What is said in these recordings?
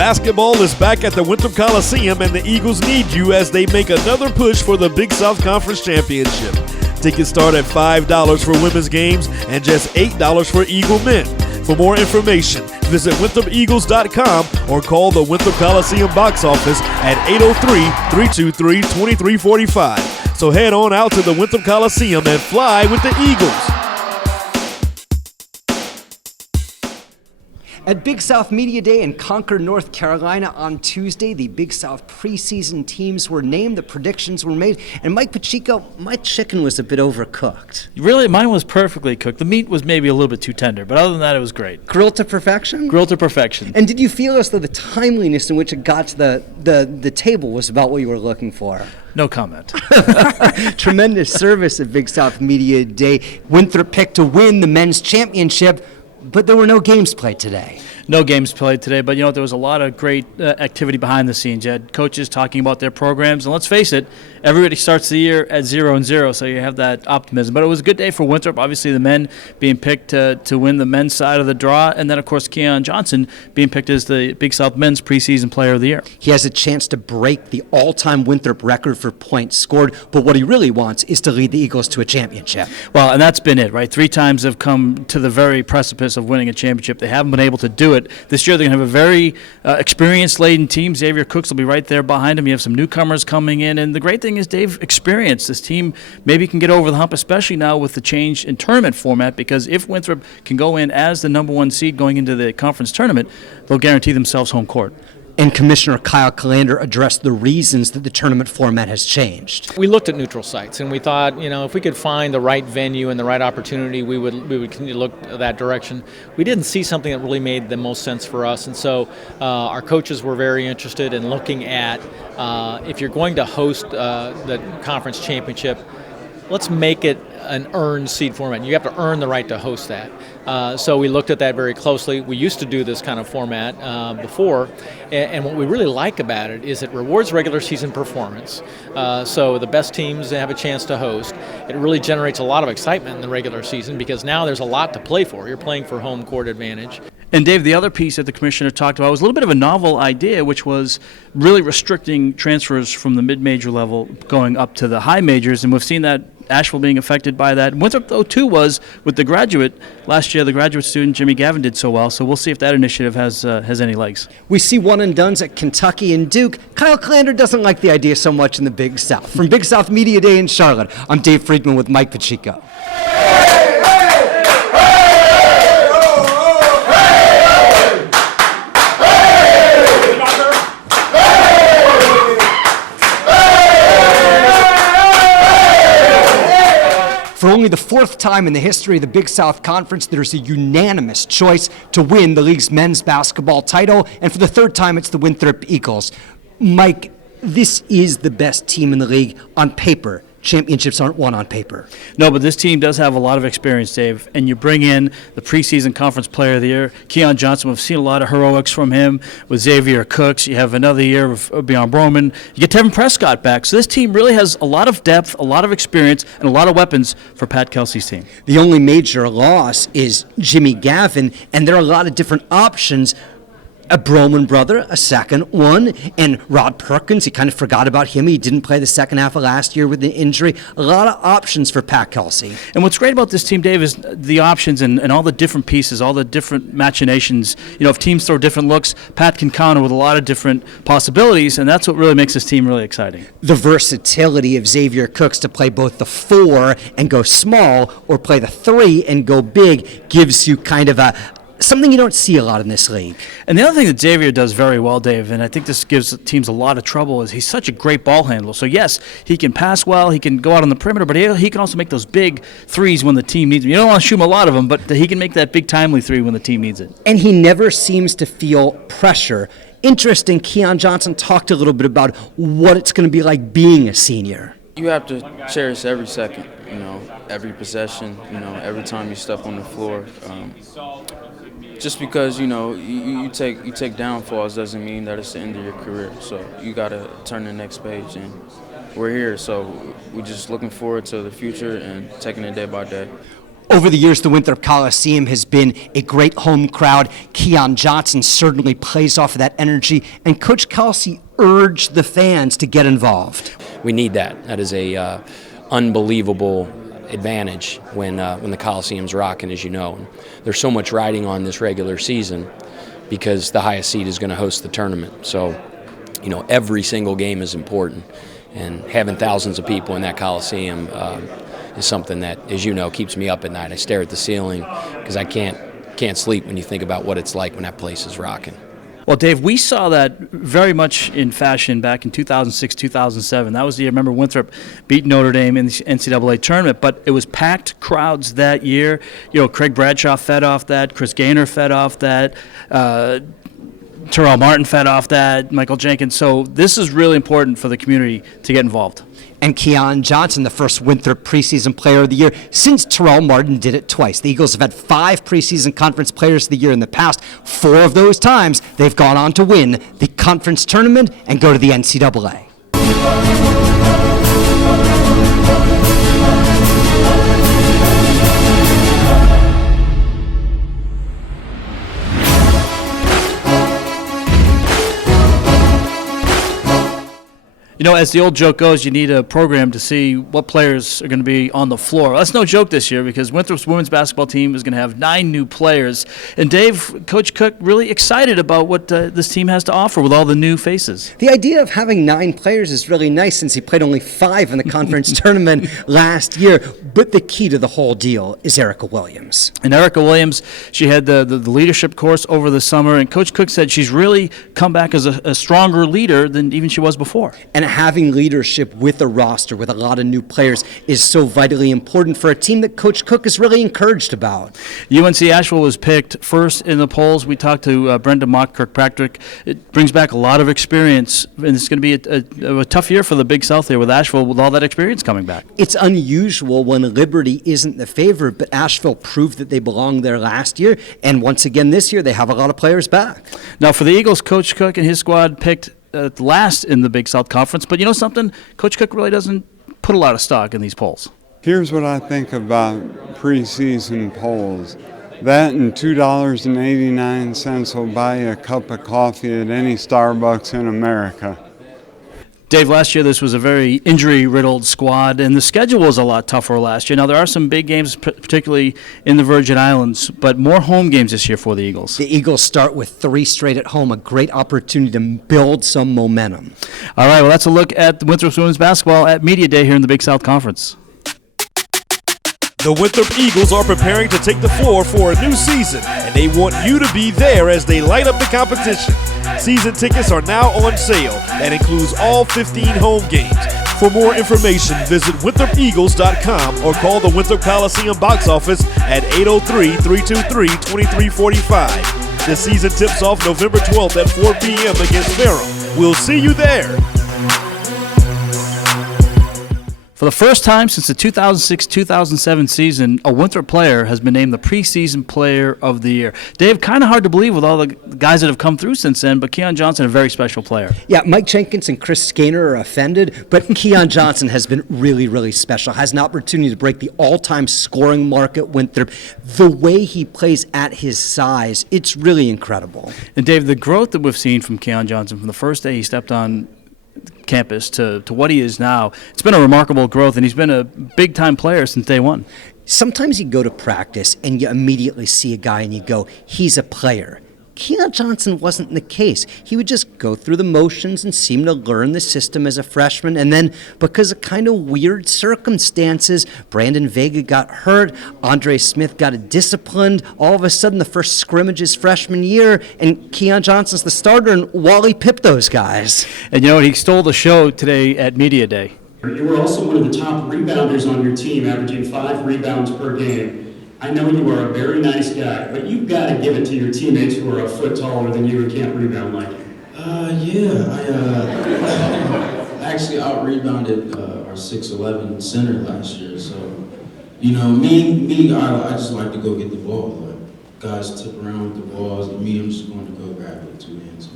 Basketball is back at the Winthrop Coliseum, and the Eagles need you as they make another push for the Big South Conference Championship. Tickets start at $5 for women's games and just $8 for Eagle men. For more information, visit winthropeagles.com or call the Winthrop Coliseum box office at 803-323-2345. So head on out to the Winthrop Coliseum and fly with the Eagles. At Big South Media Day in Concord, North Carolina on Tuesday, the Big South preseason teams were named, the predictions were made, and Mike Pacheco, my chicken was a bit overcooked. Really, mine was perfectly cooked. The meat was maybe a little bit too tender, but other than that, it was great. Grilled to perfection? Grilled to perfection. And did you feel as though the timeliness in which it got to the table was about what you were looking for? No comment. Tremendous service at Big South Media Day. Winthrop picked to win the men's championship, but there were no games played today. No games played today, but there was a lot of great activity behind the scenes. You had coaches talking about their programs, and let's face it, everybody starts the year at 0-0, so you have that optimism. But it was a good day for Winthrop. Obviously, the men being picked to win the men's side of the draw, and then, of course, Keon Johnson being picked as the Big South Men's Preseason Player of the Year. He has a chance to break the all-time Winthrop record for points scored, but what he really wants is to lead the Eagles to a championship. Well, and that's been it, right? 3 times they've come to the very precipice of winning a championship. They haven't been able to do it. This year they're going to have a very experience-laden team. Xavier Cooks will be right there behind him. You have some newcomers coming in, and the great thing is they've experienced. This team maybe can get over the hump, especially now with the change in tournament format, because if Winthrop can go in as the number 1 seed going into the conference tournament, they'll guarantee themselves home court. And Commissioner Kyle Calander addressed the reasons that the tournament format has changed. We looked at neutral sites, and we thought, if we could find the right venue and the right opportunity, we would continue to look that direction. We didn't see something that really made the most sense for us, and so our coaches were very interested in looking at if you're going to host the conference championship, let's make it an earned seed format. You have to earn the right to host that. So we looked at that very closely. We used to do this kind of format before, and what we really like about it is it rewards regular season performance. So the best teams have a chance to host. It really generates a lot of excitement in the regular season because now there's a lot to play for. You're playing for home court advantage. And Dave, the other piece that the commissioner talked about was a little bit of a novel idea, which was really restricting transfers from the mid-major level going up to the high majors, and we've seen that Asheville being affected by that. Winthrop, though, too, was with the graduate. Last year, the graduate student, Jimmy Gavin, did so well, so we'll see if that initiative has any legs. We see one-and-dones at Kentucky and Duke. Kyle Calander doesn't like the idea so much in the Big South. From Big South Media Day in Charlotte, I'm Dave Friedman with Mike Pacheco. For only the 4th time in the history of the Big South Conference, there's a unanimous choice to win the league's men's basketball title, and for the 3rd time, it's the Winthrop Eagles. Mike, this is the best team in the league on paper. Championships aren't won on paper. No, but this team does have a lot of experience, Dave, and you bring in the preseason conference player of the year, Keon Johnson. We've seen a lot of heroics from him with Xavier Cooks. You have another year of Beyond Broman. You get Tevin Prescott back. So this team really has a lot of depth, a lot of experience, and a lot of weapons for Pat Kelsey's team. The only major loss is Jimmy Gavin, and there are a lot of different options. A Broman brother, a second one, and Rod Perkins, he kind of forgot about him. He didn't play the second half of last year with an injury. A lot of options for Pat Kelsey. And what's great about this team, Dave, is the options and all the different pieces, all the different machinations. If teams throw different looks, Pat can counter with a lot of different possibilities, and that's what really makes this team really exciting. The versatility of Xavier Cooks to play both the 4 and go small or play the 3 and go big gives you kind of something you don't see a lot in this league. And the other thing that Xavier does very well, Dave, and I think this gives teams a lot of trouble, is he's such a great ball handler. So, yes, he can pass well, he can go out on the perimeter, but he can also make those big threes when the team needs them. You don't want to shoot him a lot of them, but he can make that big timely 3 when the team needs it. And he never seems to feel pressure. Interesting, Keon Johnson talked a little bit about what it's going to be like being a senior. You have to cherish every second, every possession, every time you step on the floor. Just because you take downfalls doesn't mean that it's the end of your career. So you got to turn the next page, and we're here. So we're just looking forward to the future and taking it day by day. Over the years, the Winthrop Coliseum has been a great home crowd. Keon Johnson certainly plays off of that energy, and Coach Kelsey urged the fans to get involved. We need that. That is a unbelievable advantage when the Coliseum's rocking, as you know. And there's so much riding on this regular season because the highest seed is going to host the tournament. So, every single game is important, and having thousands of people in that Coliseum is something that, as you know, keeps me up at night. I stare at the ceiling because I can't sleep when you think about what it's like when that place is rocking. Well, Dave, we saw that very much in fashion back in 2006, 2007. That was the year, remember, Winthrop beat Notre Dame in the NCAA tournament, but it was packed crowds that year. Craig Bradshaw fed off that. Chris Gaynor fed off that. Terrell Martin fed off that. Michael Jenkins. So this is really important for the community to get involved. And Keon Johnson, the first Winthrop preseason player of the year since Terrell Martin did it twice. The Eagles have had 5 preseason conference players of the year in the past. 4 of those times, they've gone on to win the conference tournament and go to the NCAA. As the old joke goes, you need a program to see what players are going to be on the floor. That's no joke this year because Winthrop's women's basketball team is going to have 9 new players. And Dave, Coach Cook, really excited about what this team has to offer with all the new faces. The idea of having 9 players is really nice since he played only 5 in the conference tournament last year. But the key to the whole deal is Erica Williams. And Erica Williams, she had the leadership course over the summer, and Coach Cook said she's really come back as a stronger leader than even she was before. And having leadership with a roster with a lot of new players is so vitally important for a team that Coach Cook is really encouraged about. UNC Asheville was picked first in the polls. We talked to Brenda Mock Kirkpatrick. It brings back a lot of experience, and it's going to be a tough year for the Big South there with Asheville with all that experience coming back. It's unusual when Liberty isn't the favorite, but Asheville proved that they belonged there last year, and once again this year they have a lot of players back. Now for the Eagles, Coach Cook and his squad picked last in the Big South Conference, but you know something? Coach Cook really doesn't put a lot of stock in these polls. Here's what I think about preseason polls. That and $2.89 will buy you a cup of coffee at any Starbucks in America. Dave, last year this was a very injury-riddled squad, and the schedule was a lot tougher last year. Now, there are some big games, particularly in the Virgin Islands, but more home games this year for the Eagles. The Eagles start with 3 straight at home, a great opportunity to build some momentum. All right, well, that's a look at the Winthrop Women's Basketball at Media Day here in the Big South Conference. The Winthrop Eagles are preparing to take the floor for a new season, and they want you to be there as they light up the competition. Season tickets are now on sale. That includes all 15 home games. For more information, visit winthropeagles.com or call the Winthrop Coliseum box office at 803-323-2345. The season tips off November 12th at 4 p.m. against Ferrum. We'll see you there. For the first time since the 2006-2007 season, a Winthrop player has been named the preseason player of the year. Dave, kind of hard to believe with all the guys that have come through since then, but Keon Johnson, a very special player. Yeah, Mike Jenkins and Chris Gaynor are offended, but Keon Johnson has been really, really special. Has an opportunity to break the all-time scoring mark at Winthrop. The way he plays at his size, it's really incredible. And Dave, the growth that we've seen from Keon Johnson from the first day he stepped on campus to what he is now, it's been a remarkable growth, and he's been a big-time player since day one. Sometimes you go to practice and you immediately see a guy and you go, he's a player. Keon Johnson wasn't the case. He would just go through the motions and seem to learn the system as a freshman. And then, because of kind of weird circumstances, Brandon Vega got hurt, Andre Smith got disciplined. All of a sudden, the first scrimmage his freshman year, and Keon Johnson's the starter, and Wally pipped those guys. And you know what? He stole the show today at Media Day. You were also one of the top rebounders on your team, averaging 5 rebounds per game. I know you are a very nice guy, but you've got to give it to your teammates who are a foot taller than you and can't rebound like you. I actually out-rebounded our 6'11" center last year. So, you know, me, I just like to go get the ball. Like, guys tip around with the balls, and me, I'm just going to go grab it with 2 hands.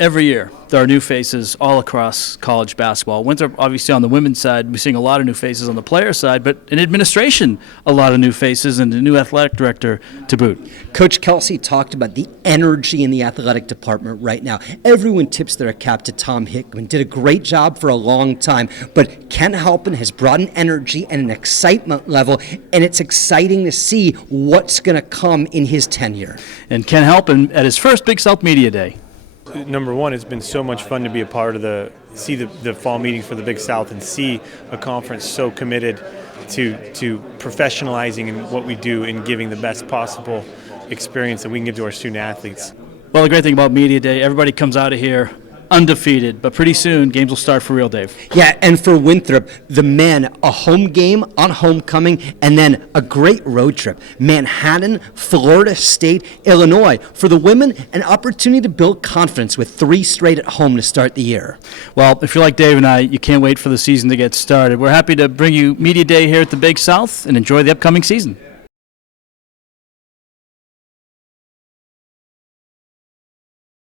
Every year, there are new faces all across college basketball. Winthrop, obviously, on the women's side, we're seeing a lot of new faces on the player side, but in administration, a lot of new faces and a new athletic director to boot. Coach Kelsey talked about the energy in the athletic department right now. Everyone tips their cap to Tom Hickman. Did a great job for a long time, but Ken Halpin has brought an energy and an excitement level, and it's exciting to see what's going to come in his tenure. And Ken Halpin at his first Big South Media Day. Number one, it's been so much fun to be a part of the fall meetings for the Big South and see a conference so committed to professionalizing in what we do and giving the best possible experience that we can give to our student athletes. Well, the great thing about Media Day, everybody comes out of here undefeated, but pretty soon games will start for real, Dave. Yeah, and for Winthrop, the men, a home game on homecoming, and then a great road trip. Manhattan, Florida State, Illinois. For the women, an opportunity to build confidence with 3 straight at home to start the year. Well, if you're like Dave and I, you can't wait for the season to get started. We're happy to bring you Media Day here at the Big South and enjoy the upcoming season.